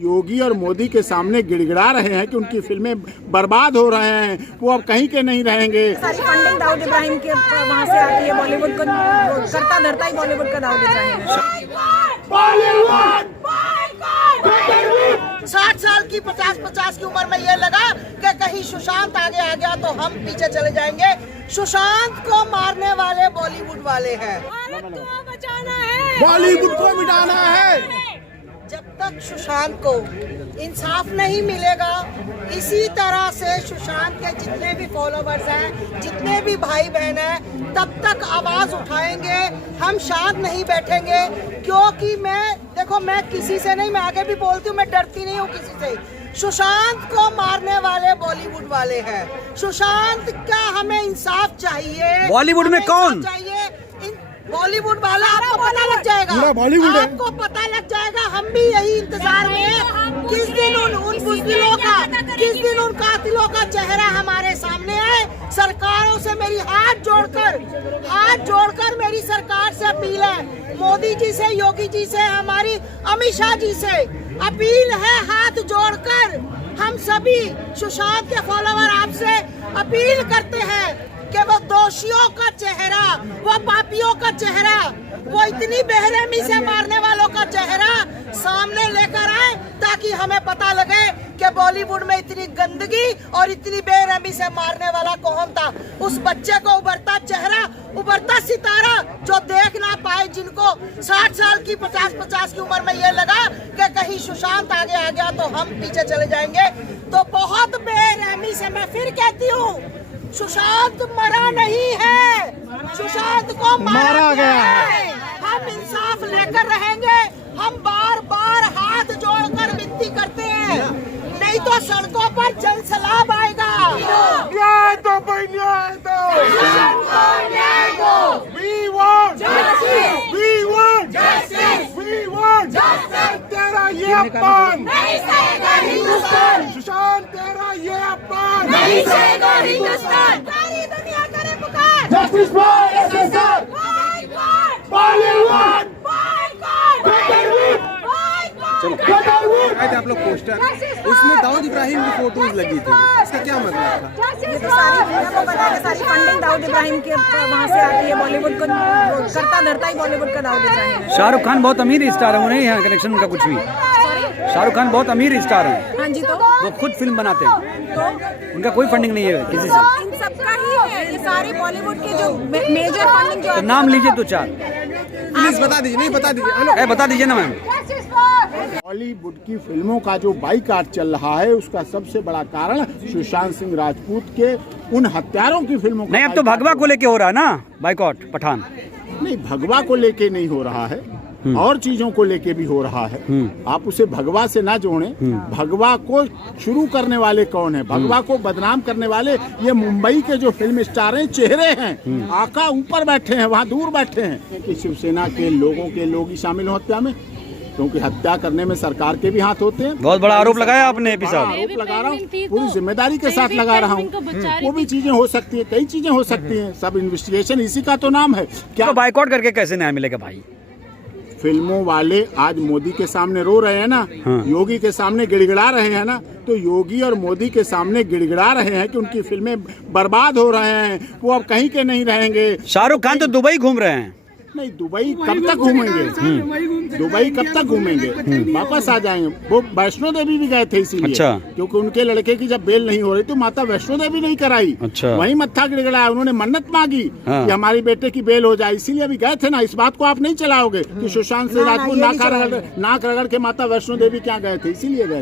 योगी और मोदी के सामने गिड़गिड़ा रहे हैं कि उनकी फिल्में बर्बाद हो रहे हैं, वो अब कहीं के नहीं रहेंगे। सारी फंडिंग दाऊद इब्राहिम के वहाँ से आती है, बॉलीवुड को करता धरता ही बॉलीवुड का दाऊद इब्राहिम है। 60 साल की 50 की उम्र में ये लगा कि कहीं सुशांत आगे आ गया तो हम पीछे चले जाएंगे। सुशांत को मारने वाले बॉलीवुड वाले हैं, बॉलीवुड को मिटाना है। जब तक सुशांत को इंसाफ नहीं मिलेगा, इसी तरह से सुशांत के जितने भी फॉलोवर्स हैं, जितने भी भाई बहन हैं, तब तक आवाज उठाएंगे। हम शांत नहीं बैठेंगे, क्योंकि मैं किसी से नहीं, मैं आगे भी बोलती हूँ, मैं डरती नहीं हूँ किसी से। सुशांत को मारने वाले बॉलीवुड वाले हैं। सुशांत का हमें इंसाफ चाहिए। बॉलीवुड में कौन चाहिए? बॉलीवुड वाला आपको पता लग जाएगा, बॉलीवुड है। आपको पता लग जाएगा। हम भी यही इंतजार में हैं, किस दिन उन बुज़दिलों का, किस दिन उन कातिलों का चेहरा हमारे सामने आए। सरकारों से मेरी हाथ जोड़कर मेरी सरकार से अपील है, मोदी जी से, योगी जी से, हमारी अमित शाह जी से अपील है, हाथ जोड़कर हम सभी सुशांत के फॉलोवर आपसे अपील करते हैं कि वो दोषियों का चेहरा, वो पापियों का चेहरा, वो इतनी बेरहमी से मारने वालों का चेहरा सामने लेकर आए, ताकि हमें पता लगे कि बॉलीवुड में इतनी गंदगी और इतनी बेरहमी से मारने वाला कौन था। उस बच्चे को उभरता चेहरा, उभरता सितारा जो देख ना पाए, जिनको 60 साल की 50 की उम्र में ये लगा कि कहीं सुशांत आगे आ गया तो हम पीछे चले जाएंगे। तो बहुत बेरहमी से मैं फिर कहती हूँ, सुशांत मरा नहीं है, सुशांत को मारा गया है। हम इंसाफ लेकर रहेंगे। हम बार बार हाथ जोड़कर विनती करते हैं, नहीं तो सड़कों पर जल सैलाब आएगा। न्याय दो भाई, न्याय दो। We want justice. We want justice. We want justice. तेरा ये अपमान नहीं सहेगा हिंदुस्तान, सुशांत, तेरा ये अपमान नहीं सहेगा हिंदुस्तान। सारी दुनिया करे पुकार, जस्टिस फॉर एसएसआर, बॉलीवुड, आप लोग पोस्टर, उसमें दाऊद इब्राहिम की फोटोज लगी थी, इसका क्या मतलब था? ये तो सारी दुनिया को बता के सारी फंडिंग दाऊद इब्राहिम के वहाँ से आती है, बॉलीवुड को करता धरता ही बॉलीवुड का दाऊद इब्राहिम है। शाहरुख खान बहुत अमीर स्टार है, वो नहीं है कनेक्शन उनका कुछ भी। शाहरुख खान बहुत अमीर स्टार है, हाँ जी, तो वो खुद फिल्म बनाते हैं, तो उनका कोई फंडिंग नहीं है किसी से। इन सबका ही है, ये सारे बॉलीवुड के जो मेजर फंडिंग जो तो नाम लीजिए तो चार, प्लीज बता दीजिए, नहीं बता दीजिए, बता दीजिए ना मैम। बॉलीवुड की फिल्मों का जो बाइकाट चल रहा है, उसका सबसे बड़ा कारण सुशांत सिंह राजपूत के उन हत्यारों की फिल्मों का नहीं, अब तो भगवा को लेके हो रहा है ना बाइकआउट, पठान। नहीं, भगवा को लेके नहीं हो रहा है, और चीजों को लेके भी हो रहा है। आप उसे भगवा से ना जोड़ें। भगवा को शुरू करने वाले कौन है? भगवा को बदनाम करने वाले ये मुंबई के जो फिल्म स्टार हैं, चेहरे हैं। आका ऊपर बैठे हैं, वहाँ दूर बैठे हैं कि शिवसेना के लोग ही शामिल हो हत्या में, क्योंकि हत्या करने में सरकार के भी हाथ होते हैं। बहुत बड़ा आरोप लगाया आपने एपी साहब। आरोप लगा रहा हूँ, पूरी जिम्मेदारी के साथ लगा रहा हूँ। वो भी चीजें हो सकती है, कई चीजें हो सकती हैं, सब इन्वेस्टिगेशन इसी का तो नाम है। क्या तो बाइकआउट करके कैसे न्याय मिलेगा भाई? फिल्मों वाले आज मोदी के सामने रो रहे हैं ना, योगी के सामने गिड़गिड़ा रहे हैं ना, तो योगी और मोदी के सामने गिड़गिड़ा रहे हैं कि उनकी फिल्में बर्बाद हो रहे हैं, वो अब कहीं के नहीं रहेंगे। शाहरुख खान तो दुबई घूम रहे हैं। नहीं, दुबई कब तक घूमेंगे? दुबई कब तक घूमेंगे? वापस आ जाएंगे। वो वैष्णो देवी भी गए थे इसीलिए, अच्छा। क्योंकि उनके लड़के की जब बेल नहीं हो रही तो माता वैष्णो देवी नहीं कराई। अच्छा। वही मत्था गिड़गिड़ाया, उन्होंने मन्नत मांगी कि हमारी बेटे की बेल हो जाए, इसीलिए अभी गए थे ना। इस बात को आप नहीं चलाओगे कि सुशांत सिंह राजपूत नाक रगड़ के माता वैष्णो देवी क्या गए थे, इसीलिए गए थे।